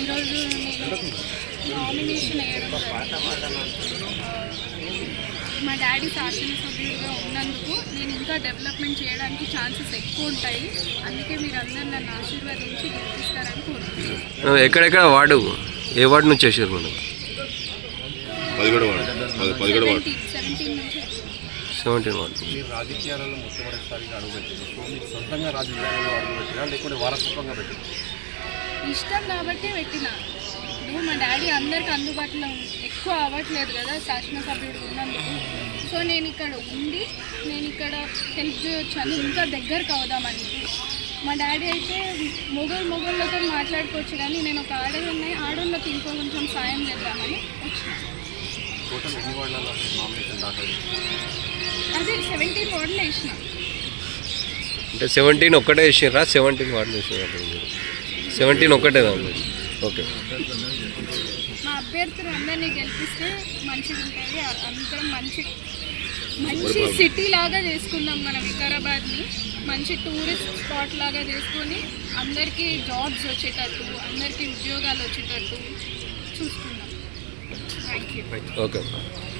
ఈరోజు నామినేషన్ వేయడం మా డాడీ శాసనసభ్యుడిగా ఉన్నందుకు నేను ఇంకా డెవలప్మెంట్ చేయడానికి ఛాన్సెస్ ఎక్కువ ఉంటాయి. అందుకే మీరు అందరూ నన్ను ఆశీర్వదించి గెలిపిస్తారని కోరుకుంటున్నాను. ఎక్కడెక్కడ వార్డు ఏ వార్డు నుంచి వచ్చారు మనం? 17 వార్డు. రాజకీయాలలో మొట్టమొదటిసారిగా అడుగుపెట్టింది. సో మీకు సొంతంగా రాజకీయాలలో అడుగుపెట్టినా లేకుంటే వారసత్వంగా పెట్టింది? ఇష్టం కాబట్టి పెట్టినా. ఇప్పుడు మా డాడీ అందరికి అందుబాటులో ఎక్కువ అవ్వట్లేదు కదా శాసనసభ్యుడు ఉన్నందుకు. సో నేను ఇక్కడ ఉండి నేను ఇక్కడ హెల్ప్ చేయొచ్చాను, ఇంకా దగ్గరకు అవుదామని. మా డాడీ అయితే మొగోళ్ళతో మాట్లాడుకోవచ్చు, కానీ నేను ఒక ఆడవాళ్ళని, ఆడవాళ్ళకి ఇంకో కొంచెం సాయం చేద్దామని వచ్చిన. అదే 17 వార్డులు వేసిన. అంటే 17 ఒక్కటే వేసినారా? 17 వార్డులు వేసినారు. 17 ఒక్కటే దాన్ని. ఓకే. మా అభ్యర్థులు అందరినీ గెలిపిస్తే మంచిగా ఉంటుంది. అందరం మంచి సిటీ లాగా చేసుకుందాం మన వికారాబాద్ని. మంచి టూరిస్ట్ స్పాట్ లాగా చేసుకొని అందరికీ జాబ్స్ వచ్చేటట్టు, అందరికీ ఉద్యోగాలు వచ్చేటట్టు చూసుకుందాం. Thank you. ఓకే.